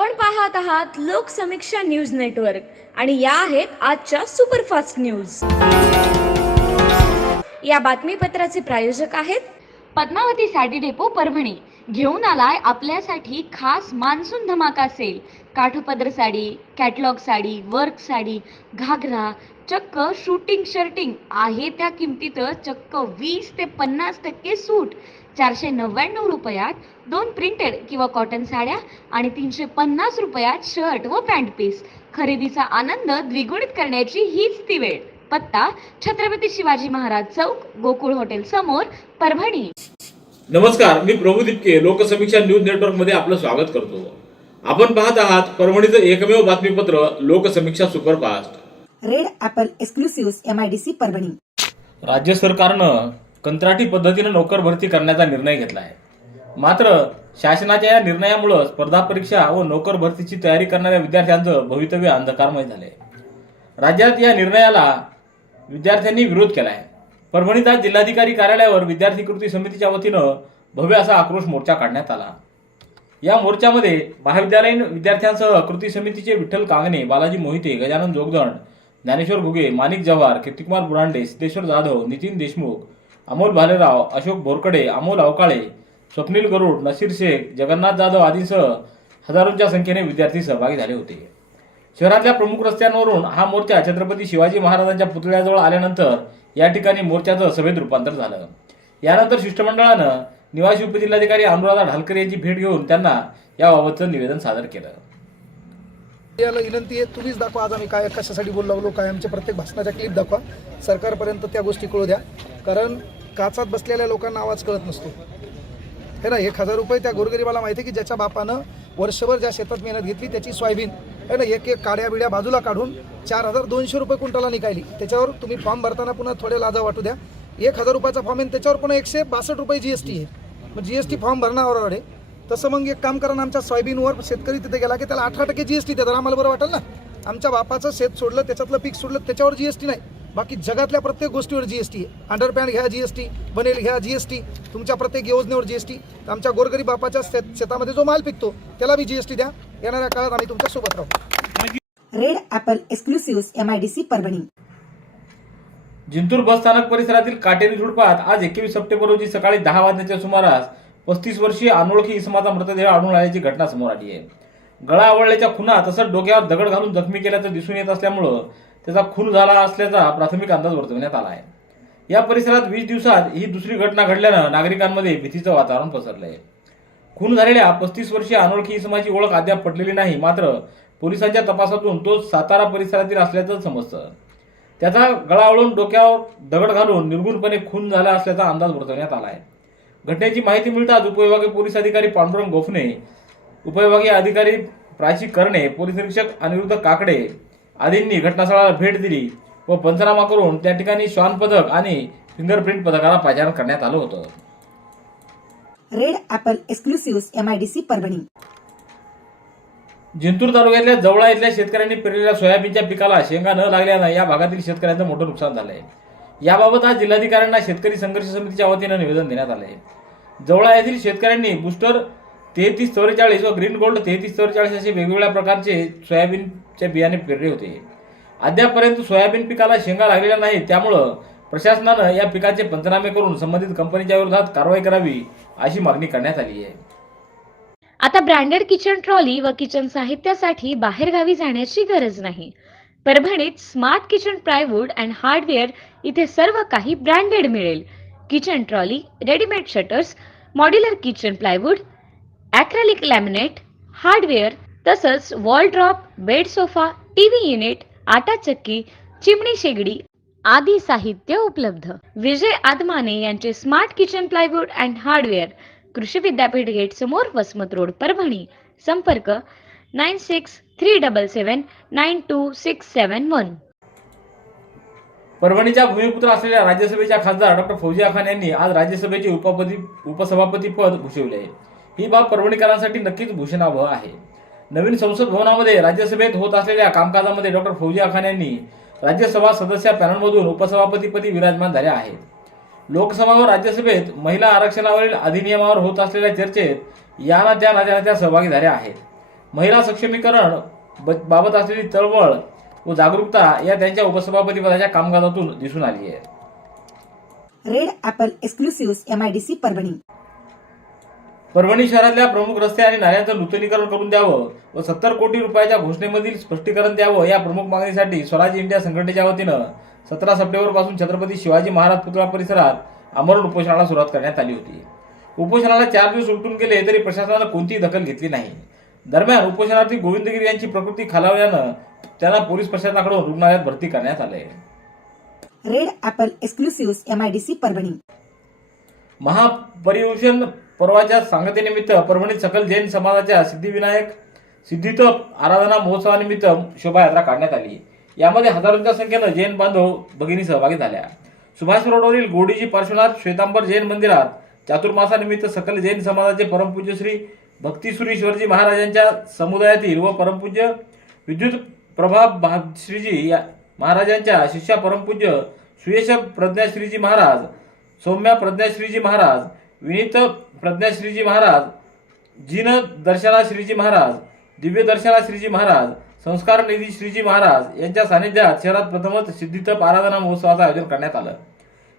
आपण पाहत आहात लोकसमीक्षा न्यूज नेटवर्क आणि या आहेत आजच्या सुपरफास्ट न्यूज। या बातमीपत्राचे प्रायोजक आहेत पद्मावती साडी डेपो परभणी। घेऊन आलाय आपल्यासाठी खास मान्सून धमाका सेल। काठपदर साडी, कॅटलॉग साडी, वर्क साडी, घागरा, चक्क शूटिंग शर्टिंग आहे त्या किमतीत चक्क 20 ते 50% सूट। 499 रुपयात 2 प्रिंटेड किंवा कॉटन साड्या आणि 350 रुपयात शर्ट व पॅन्ट पीस। खरेदीचा आनंद द्विगुणित करण्याची हीच ती वेळ। पत्ता छत्रपती शिवाजी महाराज चौक, गोकुळ हॉटेल समोर, परभणी। नमस्कार, मी प्रभू दिपके लोकसमीक्षा न्यूज नेटवर्क मध्ये आपलं स्वागत करतो। आपण पाहत आहात परभणीचं एकमेव बातमीपत्र Loksamiksha superfast. Red apple exclusive MIDC Parbhani. राज्य सरकारनं कंत्राटी पद्धतीने नोकर भरती करण्याचा निर्णय घेतला आहे। मात्र शासनाच्या या निर्णयामुळे स्पर्धा परीक्षा व नोकर भरतीची तयारी करणाऱ्या विद्यार्थ्यांचं भवितव्य अंधकारमय झाले। राज्यात या निर्णयाला विद्यार्थ्यांनी विरोध केला आहे। परभणीत आज जिल्हाधिकारी कार्यालयावर विद्यार्थी कृती समितीच्या वतीनं भव्य असा आक्रोश मोर्चा काढण्यात आला। या मोर्चामध्ये महाविद्यालयीन विद्यार्थ्यांसह कृती समितीचे विठ्ठल कांगणे, बालाजी मोहिते, गजानन जोगदंड, ज्ञानेश्वर घुगे, माणिक जव्हार, कीर्तिकुमार बुरांडे, सिद्धेश्वर जाधव, नितीन देशमुख, अमोल भालेराव, अशोक बोरकडे, अमोल अवकाळे, स्वप्नील गरुड, नसीर शेख, जगन्नाथ जाधव आदींसह हजारोंच्या संख्येने विद्यार्थी सहभागी झाले होते। शहरातल्या प्रमुख रस्त्यांवरून हा मोर्चा छत्रपती शिवाजी महाराजांच्या पुतळ्याजवळ आल्यानंतर या ठिकाणी मोर्चाचं सभेत रूपांतर झालं। यानंतर शिष्टमंडळानं निवासी उपजिल्हाधिकारी अनुराधा ढालकर यांची भेट घेऊन त्यांना याबाबतचं निवेदन सादर केलं। याला विनंती आहे, तुम्हीच दाखवा आज आम्ही काय कशासाठी बोलू लागलो, काय आमच्या प्रत्येक भाषणाच्या क्लिप दाखवा, सरकारपर्यंत त्या गोष्टी कळू द्या। कारण काचात बसलेल्या लोकांना आवाज कळत नसतो हे ना। 1000 रुपये त्या गोरगरिबाला माहिती आहे की ज्याच्या बापानं वर्षभर ज्या शेतात मेहनत घेतली त्याची सोयाबीन है ना, एक काड्या बिड्या बाजूला काढून 4200 रुपये क्विंटलला निघाली। त्याच्यावर तुम्ही फॉर्म भरताना पुन्हा थोडे लाजा वाटू द्या। 1000 रुपयाचा फॉर्म आहे, त्याच्यावर पुन्हा 162 रुपये GST आहे। मग GST फॉर्म भरण्यावर आहे तसं मग एक काम करा ना, आमच्या सोयाबीनवर शेतकरी तिथे गेला की त्याला 18% GST देतात, आम्हाला बरं वाटेल ना। आमच्या बापाचं शेत सोडलं, त्याच्यातलं पीक सोडलं, त्याच्यावर GST नाही। बाकी जगातल्या प्रत्येक गोष्टीवर GST आहे। अंडरपॅन्ट घ्या GST, बनेल घ्या GST, तुमच्या प्रत्येक योजनेवर GST। आमच्या गोरगरीब बापाच्या शेतामध्ये जो माल पिकतो त्याला बी GST द्या। येणाऱ्या काळात आम्ही तुमच्या सोबत राहू। Red apple exclusive MIDC Parbhani. Jintur bus स्थानक परिसरातील काटेरी झुडपात आज 21 सप्टेंबर रोजी सकाळी 10 वाजण्याच्या सुमारास 35 वर्षीय अनोळखी इसमाचा मृतदेह आढळून आल्याची घटना समोर आली आहे। गळा आवळल्याच्या खुणा तसंच डोक्यावर दगड घालून जखमी केल्याचं दिसून येत असल्यामुळं त्याचा खून झाला असल्याचा प्राथमिक अंदाज वर्तवण्यात आला आहे। या परिसरात 20 दिवसात ही दुसरी घटना घडल्यानं नागरिकांमध्ये भीतीचं वातावरण पसरलंय। खून झालेल्या 35 वर्षीय अनोळखी इसमाची ओळख अद्याप पटलेली नाही, मात्र पोलिसांच्या तपासातून तो सातारा परिसरातील असल्याचं समजतं। त्याचा गळा आवळून डोक्यावर दगड घालून निर्गुणपणे खून झाला असल्याचा अंदाज वर्तवण्यात आला आहे। घटनेची माहिती मिळताच उपविभागीय पोलीस अधिकारी पांडुरंग गोफणे, उपविभागीय अधिकारी प्राची करणे, पोलीस निरीक्षक अनिरुद्ध काकडे आदींनी घटनास्थळाला भेट दिली व पंचनामा करून त्या ठिकाणी श्वान पथक आणि फिंगरप्रिंट पथकाला पाचारण करण्यात आलं होतं। Red apple exclusive MIDC Parbhani. Jintur तालुक्यातल्या जवळा इथल्या शेतकऱ्यांनी पेरलेल्या सोयाबीनच्या पिकाला शेंगा न लागल्यानं या भागातील शेतकऱ्यांचं मोठं नुकसान झालंय। याबाबत आज जिल्हाधिकाऱ्यांना शेतकरी संघर्ष समितीच्या वतीनं निवेदन देण्यात आलंय। जवळा येथील शेतकऱ्यांनी बुस्टर 3344 व ग्रीन गोल्ड 3344 असे वेगवेगळ्या प्रकारचे सोयाबीनचे बियाणे पेरले होते। अद्यापपर्यंत सोयाबीन पिकाला शेंगा लागलेल्या नाहीत, त्यामुळं प्रशासनानं या पिकाचे पंचनामे करून संबंधित कंपनीच्या विरोधात कारवाई करावी अशी मागणी करण्यात आली आहे। आता ब्रँडेड किचन ट्रॉली व किचन साहित्यासाठी बाहेरगावी जाण्याची गरज नाही। परभणीत smart kitchen plywood and hardware इथे सर्व काही ब्रँडेड मिळेल। Kitchen trolley, readymade shutters, modular kitchen plywood, acrylic laminate, hardware तसंच wall drop, bed sofa, TV unit, आटा चक्की, चिमणी शेगडी आदी साहित्य उपलब्ध। विजय आदमाने यांचे smart kitchen plywood and hardware, कृषी विद्यापीठ गेट समोर, वसमत रोड, परभणी। संपर्क 9637792671। परभणीच्या भूमिपुत्र असलेल्या राज्यसभेच्या खासदार डॉक्टर फौजिया खान यांनी आज राज्यसभेचे उपसभापती पद भूषविले आहे। ही बाब परभणीकरांसाठी नक्कीच भूषणावह आहे। नवीन संसद भवनामध्ये राज्यसभेत होत असलेल्या कामकाजामध्ये डॉक्टर फौजिया खान यांनी राज्यसभा सदस्य पॅनलमधून उपसभापतीपदी विराजमान झाल्या आहेत। लोकसभा व राज्यसभेत महिला आरक्षणावरील अधिनियमावर होत असलेल्या चर्चेत या ना त्या सहभागी झाल्या आहेत। महिला सक्षमीकरण बाबत असलेली चळवळ व जागरूकता या त्यांच्या उपसभापतीपदाच्या कामकाजातून दिसून आली आहे. Red apple exclusive MIDC Parbhani. Parbhani शहरातल्या प्रमुख रस्ते आणि नाल्यांचं नूतनीकरण करून द्यावं व 70 कोटी रुपयाच्या घोषणेमधील स्पष्टीकरण द्यावं या प्रमुख मागणीसाठी स्वराज इंडिया संघटनेच्या वतीनं 17 सप्टेंबर पासून छत्रपती शिवाजी महाराज पुतळा परिसरात आमरण उपोषणाला सुरुवात करण्यात आली होती. उपोषणाला 4 दिवस उलटून गेले तरी प्रशासनानं कोणतीही दखल घेतली नाही. दरम्यान उपोषणार्थी गोविंदगिरी यांची प्रकृती खालावल्यानं त्यांना पोलीस प्रशासनाकडून रुग्णालयात भरती करण्यात आले. Red apple exclusive MIDC Parbhani. महापरिवर्षण पर्वाच्या सांगतेनिमित्त परभणीत सकल जैन समाजाच्या सिद्धिविनायक सिद्धितप आराधना महोत्सवानिमित्त शोभायात्रा काढण्यात आली. यामध्ये हजारोंच्या संख्येनं जैन बांधव भगिनी सहभागी झाल्या. सुभाष रोडवरील गोडीजी पार्श्वनाथ श्वेतांबर जैन मंदिरात चातुर्मासानिमित्त सकल जैन समाजाचे परमपूज्य श्री भक्तिसुरीश्वरजी महाराजांच्या समुदायातील व परमपूज्य विद्युत प्रभा श्रीजी या महाराजांच्या शिष्या परमपूज्य सुयश प्रज्ञाश्रीजी महाराज, सौम्या प्रज्ञाश्रीजी महाराज, विनीत प्रज्ञाश्रीजी महाराज, जिन दर्शना श्रीजी महाराज, दिव्य दर्शना श्रीजी महाराज, संस्कार निधी श्रीजी महाराज यांच्या सानिध्यात शहरात प्रथमच सिद्धितप आराधना महोत्सवाचं आयोजन करण्यात आलं.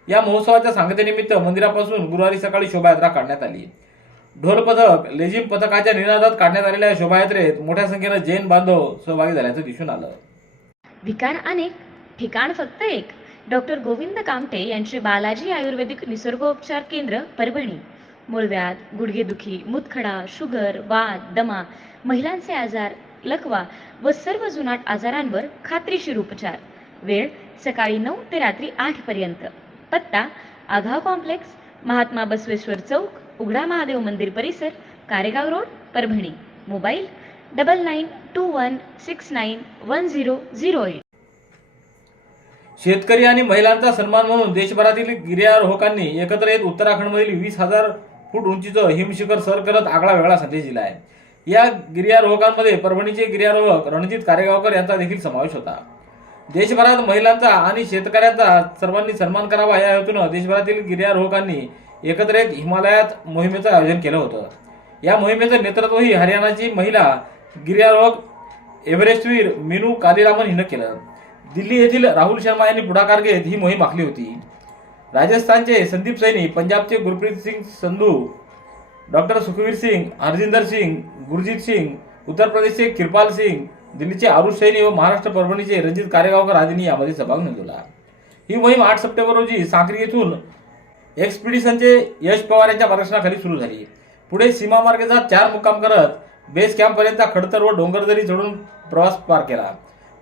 या महोत्सवाच्या सांगतेनिमित्त मंदिरापासून गुरुवारी सकाळी शोभायात्रा काढण्यात आली. ढोल पथक, लेझिम पथकाच्या निनादात काढण्यात आलेल्या शोभायात्रेत मोठ्या संख्येनं जैन बांधव सहभागी झाल्याचं दिसून आलं. ठिकाण अनेक, ठिकाण फक्त एक. डॉक्टर गोविंद कामटे यांचे बालाजी आयुर्वेदिक निसर्गोपचार केंद्र परभणी. मूळव्याध, गुडघेदुखी, मूतखडा, शुगर, वात, दमा, महिलांचे आजार, लकवा व सर्व जुनाट आजारांवर खात्रीशीर उपचार. वेळ सकाळी 9 ते रात्री 8 पर्यंत. पत्ता आघाव कॉम्प्लेक्स, महात्मा बसवेश्वर चौक, उघडा महादेव मंदिर परिसर, कारेगाव रोड, परभणी. मोबाईल 9921691008. शेतकरी आणि महिलांचा सन्मान म्हणून देशभरातील गिर्यारोहकांनी एकत्र येत उत्तराखंडमधील 20,000 फूट उंचीचं हिमशिखर सर करत आगळा वेगळा संदेश दिला आहे. या गिर्यारोहकांमध्ये परभणीचे गिर्यारोहक रणजित कारेगावकर यांचा देखील समावेश होता. देशभरात महिलांचा आणि शेतकऱ्यांचा सर्वांनी सन्मान करावा या हेतूनं देशभरातील गिर्यारोहकांनी एकत्र येत हिमालयात मोहिमेचं आयोजन केलं होतं. या मोहिमेचं नेतृत्वही हरियाणाची महिला गिर्यारोहक एव्हरेस्टवीर मीनू कालीरामन हिनं केलं. दिल्ली येथील राहुल शर्मा यांनी पुढाकार घेत ही मोहीम आखली होती. राजस्थानचे संदीप सैनी, पंजाबचे गुरप्रीत सिंग संधू, डॉक्टर सुखवीर सिंग, हरजिंदर सिंग, गुरजीत सिंग, उत्तर प्रदेशचे किरपाल सिंग, दिल्लीचे आरुष सैनी व महाराष्ट्र परभणीचे रणजित कारेगावकर आदींनी यामध्ये सहभाग नोंदवला. ही मोहीम 8 सप्टेंबर रोजी साक्री येथून एक्सपिडिशनचे यश पवार यांच्या मार्गदर्शनाखाली सुरू झाली. पुढे सीमा मार्गाचा 4 मुक्काम करत बेस कॅम्पपर्यंत खडतर व डोंगरदरी चढून प्रवास पार केला.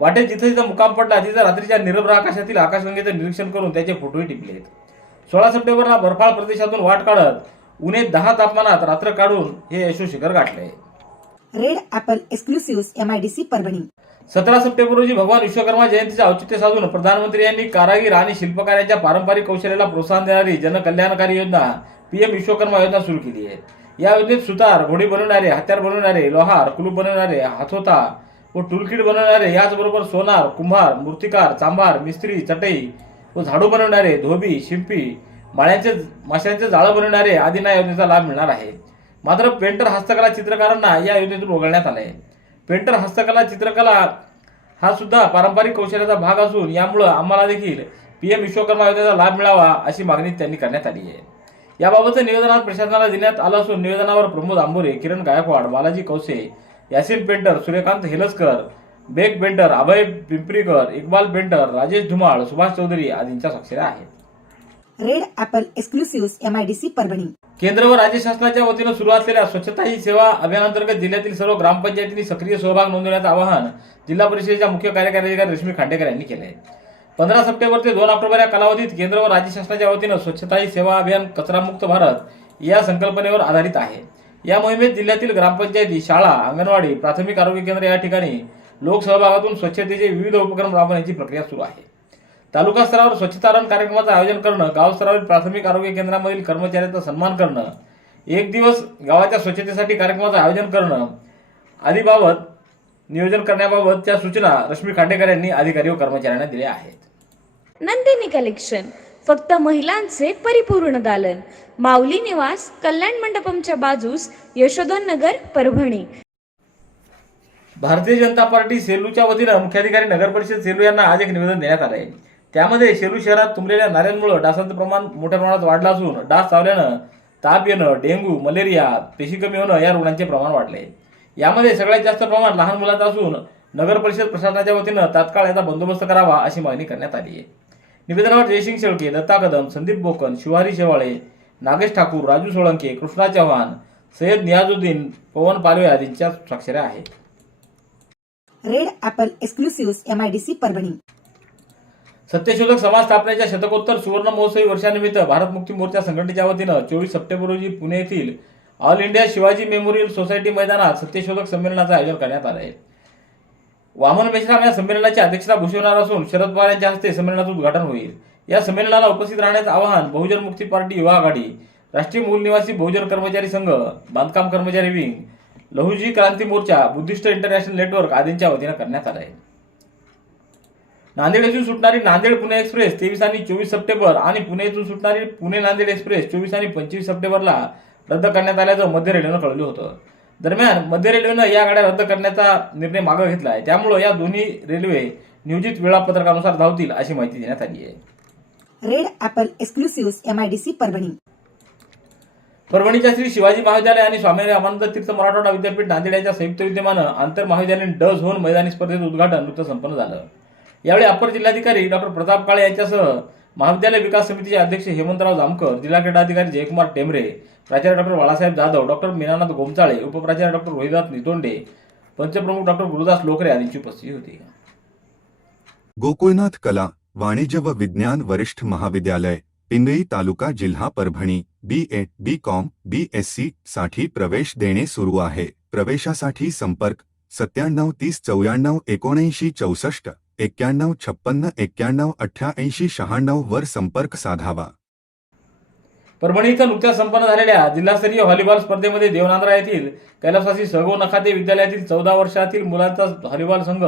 वाटेत जिथं मुक्काम पडला तिथं रात्रीच्या निरभ्र आकाशातील आकाशगंगेचं निरीक्षण करून त्याचे फोटोही टिपलेत. 16 सप्टेंबरला बर्फाळ प्रदेशातून वाट काढत उणे 10 तापमानात रात्र काढून हे यशो शिखर गाठले. Red apple exclusive MIDC Parbhani. 17 September रोजी भगवान विश्वकर्मा जयंतीचे औचित्य साधून प्रधानमंत्री यांनी कारागीर आणि शिल्पकार यांच्या पारंपरिक कौशल्याला प्रोत्साहन देणारी जनकल्याणकारी योजना PM विश्वकर्मा योजना सुरू केली आहे. या योजनेत सुतार, घोडी बनवणारे, हत्यार बनवणारे, लोहार, कुलूप बनवणारे, हातोता व टूलकिट बनवणारे, याचबरोबर सोनार, कुंभार, मूर्तिकार, चांभार, मिस्त्री, चटई व झाडू बनवणारे, धोबी, शिंपी, माशांचे जाळं बनवणारे आदींना योजनेचा लाभ मिळणार आहे. मात्र पेंटर हस्तकला चित्रकारांना या योजनेतून वगळण्यात आले आहे. पेंटर हस्तकला चित्रकला हा सुद्धा पारंपरिक कौशल्याचा भाग असून यामुळे आम्हाला देखील PM विश्वकर्मा योजनेचा लाभ मिळावा अशी मागणी त्यांनी करण्यात आली आहे. याबाबतचं निवेदनात प्रशासनाला देण्यात आलं असून निवेदनावर प्रमोद आंबोरे, किरण गायकवाड, बालाजी कौसे, यासिन पेंटर, सूर्यकांत हेलसकर, बेग पेंटर, अभय पिंपरीकर, इक्बाल पेंटर, राजेश धुमाळ, सुभाष चौधरी आदींच्या स्वाक्षऱ्या आहेत. Red apple exclusive MIDC Parbhani. केंद्र व राज्य शासनाच्या वतीनं सुरू असलेल्या स्वच्छता ही सेवा अभियानांतर्गत जिल्ह्यातील सर्व ग्रामपंचायतींनी सक्रिय सहभाग नोंदवण्याचं आवाहन जिल्हा परिषदेच्या मुख्य कार्यकारी अधिकारी रश्मी खांडेकर यांनी केलं आहे. 15 सप्टेंबर ते 2 ऑक्टोबर या कालावधीत केंद्र व राज्य शासनाच्या वतीनं स्वच्छता ही सेवा अभियान कचरामुक्त भारत या संकल्पनेवर आधारित आहे. या मोहिमेत जिल्ह्यातील ग्रामपंचायती, शाळा, अंगणवाडी, प्राथमिक आरोग्य केंद्र या ठिकाणी लोकसहभागातून स्वच्छतेचे विविध उपक्रम राबवण्याची प्रक्रिया सुरू आहे. तालुका स्तरावर स्वच्छता रन कार्यक्रमाचं आयोजन करणं, गाव स्तरावरील प्राथमिक आरोग्य केंद्रामधील कर्मचाऱ्यांचा सन्मान करणं, एक दिवस गावाच्या स्वच्छतेसाठी कार्यक्रमाचं आयोजन करणं आदीबाबत नियोजन करण्याबाबतच्या सूचना रश्मी खांडेकर यांनी अधिकारी व कर्मचाऱ्यांना दिल्या आहेत. नंदिनी कलेक्शन, फक्त महिलांचे परिपूर्ण दालन, माऊली निवास, कल्याण मंडपमच्या बाजूस, यशोधन नगर, परभणी. भारतीय जनता पार्टी सेलूच्या वतीनं मुख्याधिकारी नगर परिषद सेलू यांना आज एक निवेदन देण्यात आलं आहे. त्यामध्ये सेलू शहरात तुंबलेल्या नाल्यांमुळे डासांचं प्रमाण मोठ्या प्रमाणात वाढलं असून डास चावल्यानं ताप येणं, डेंग्यू, मलेरिया, पेशी कमी होणं या रुग्णांचे प्रमाण वाढले. यामध्ये सगळ्यात जास्त प्रमाण लहान मुलांचं असून नगर परिषद प्रशासनाच्या वतीनं तात्काळ याचा बंदोबस्त करावा अशी मागणी करण्यात आली आहे. निवेदनावर जयसिंग शेळके, दत्ता कदम, संदीप बोकन, शिवारी शेवाळे, नागेश ठाकूर, राजू सोळंके, कृष्णा चव्हाण, सय्यद नियाजुद्दीन, पवन पालवे आदींच्या स्वाक्षऱ्या आहेत. Red apple exclusive MIDC Parbhani. Satyashodhak Samaj स्थापनेच्या शतकोत्तर सुवर्ण महोत्सवी वर्षानिमित्त भारत मुक्ती मोर्चा संघटनेच्या वतीनं 24 सप्टेंबर रोजी पुणे येथील all India Shivaji memorial society मैदानात सत्यशोधक संमेलनाचं आयोजन करण्यात आलं आहे. वामन मेश्राम या संमेलनाची अध्यक्षता भूषवणार असून शरद पवार यांच्या हस्ते संमेलनाचं उद्घाटन होईल. या संमेलनाला उपस्थित राहण्याचं आवाहन बहुजन मुक्ती पार्टी युवा आघाडी, राष्ट्रीय मूल निवासी बहुजन कर्मचारी संघ, बांधकाम कर्मचारी wing, Lahuji Kranti Morcha, Buddhist international network आदींच्या वतीनं करण्यात आलं आहे. नांदेड येथून सुटणारी नांदेड पुणे एक्सप्रेस 23 आणि 24 सप्टेंबर आणि पुणे येथून सुटणारी पुणे नांदेड एक्सप्रेस 24 आणि 25 सप्टेंबरला रद्द करण्यात आल्याचं मध्य रेल्वेनं कळवलं होतं. दरम्यान मध्य रेल्वेनं या गाड्या रद्द करण्याचा निर्णय मागे घेतला आहे. त्यामुळे या दोन्ही रेल्वे नियोजित वेळापत्रकानुसार धावतील अशी माहिती देण्यात आली आहे. Red apple exclusive MIDC Parbhani. परभणीच्या श्री शिवाजी महाविद्यालय आणि स्वामी रामानंद तीर्थ मराठवाडा विद्यापीठ नांदेड यांच्या संयुक्त विद्यमानं आंतर महाविद्यालयीन ड झोन मैदानी स्पर्धेचं उद्घाटन नुकतं संपन्न झालं. यावेळी अपर जिल्हाधिकारी डॉक्टर प्रताप काळे यांच्यासह महाविद्यालय विकास समितीचे अध्यक्ष हेमंतराव जामकर, जिल्हा क्रीडाधिकारी जयकुमार टेमरे, प्राचार्य डॉक्टर बाळासाहेब जाधव, डॉक्टर मीनानाथ गोमचाळे, उपप्राचार्य डॉक्टर रोहिदास नितोंडे, पंचप्रमुख डॉक्टर गुरुदास लोकरे आदींची उपस्थिती होती. गोकुळनाथ कला, वाणिज्य व विज्ञान वरिष्ठ महाविद्यालय, पिंगळी तालुका, जिल्हा परभणी. BA, BCom, BSc साठी प्रवेश देणे सुरू आहे. प्रवेशासाठी संपर्क 97 30 94 79 64 91 56 91 88 96 वर संपर्क साधावा. परभणी इथं नुकत्याच संपन्न झालेल्या जिल्हास्तरीय व्हॉलीबॉल स्पर्धेमध्ये देवनांद्रा येथील कैलासवासी सगो नखाते विद्यालयातील 14 वर्षातील मुलांचा व्हॉलीबॉल संघ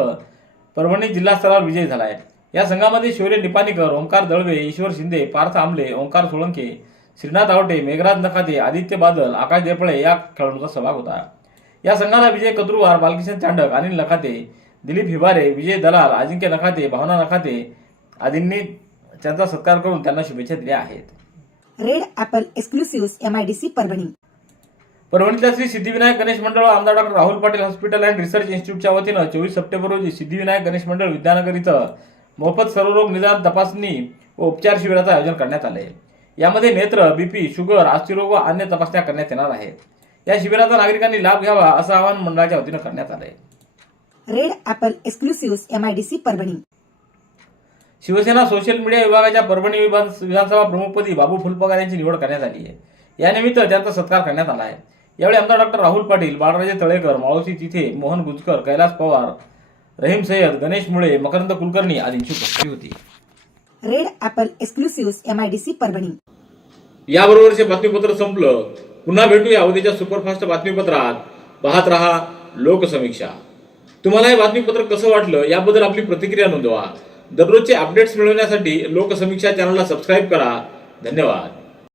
परभणी जिल्हा स्तरावर विजयी झाला आहे. या संघामध्ये शौर्य निपाणीकर, ओंकार दळवे, ईश्वर शिंदे, पार्थ आंबले, ओंकार सोळंके, श्रीनाथ आवटे, मेघराज नखाते, आदित्य बादल, आकाश देपळे या खेळाडूंचा सहभाग होता. या संघाला विजय कद्रुवार, बालकिशन चांडक, अनिल नखाते, दिलीप हिबारे, विजय दलाल, अजिंक्य नखाते, भावना नखाते आदींनी त्यांचा सत्कार करून त्यांना शुभेच्छा दिल्या आहेत. Red apple exclusive MIDC Parbhani. परभणीतल्या श्री सिद्धिविनायक गणेश मंडळ व आमदार doctor Rahul Patil hospital and research इन्स्टिट्यूटच्या वतीनं 24 सप्टेंबर रोजी सिद्धिविनायक गणेश मंडळ विद्यानगर इथं मोफत सर्वरोग निदान, तपासणी व उपचार शिबिराचं आयोजन करण्यात आले. यामध्ये नेत्र, BP, शुगर, अस्थिरोग व अन्य तपासण्या करण्यात येणार आहेत. या शिबिराचा नागरिकांनी लाभ घ्यावा असं आवाहन मंडळाच्या वतीनं करण्यात आलंय. Red apple exclusive MIDC Parbhani. Shiv Sena social media विभागाच्या परभणी विधानसभा प्रमुखपदी बाबू फुलपगार यांची निवड करण्यात आली आहे. यानिमित्त त्यांचा सत्कार करण्यात आला आहे. यावेळी आमदार डॉक्टर राहुल पाटील, बाळराजे तळेकर, मावळसी तिथे, मोहन गुंजकर, कैलास पवार, रहीम सय्यद, गणेश मुळे, मकरंद कुलकर्णी आदींची उपस्थिती होती. Red apple exclusive MIDC Parbhani. याबरोबरचे बातमीपत्र संपलं. पुन्हा भेटूया उद्याच्या सुपरफास्ट बातमीपत्रात. पाहत रहा लोकसमीक्षा. तुम्हाला हे बातमीपत्र कसं वाटलं याबद्दल आपली प्रतिक्रिया नोंदवा. दररोजचे अपडेट्स मिळवण्यासाठी लोकसमीक्षा चॅनलला सबस्क्राईब करा. धन्यवाद.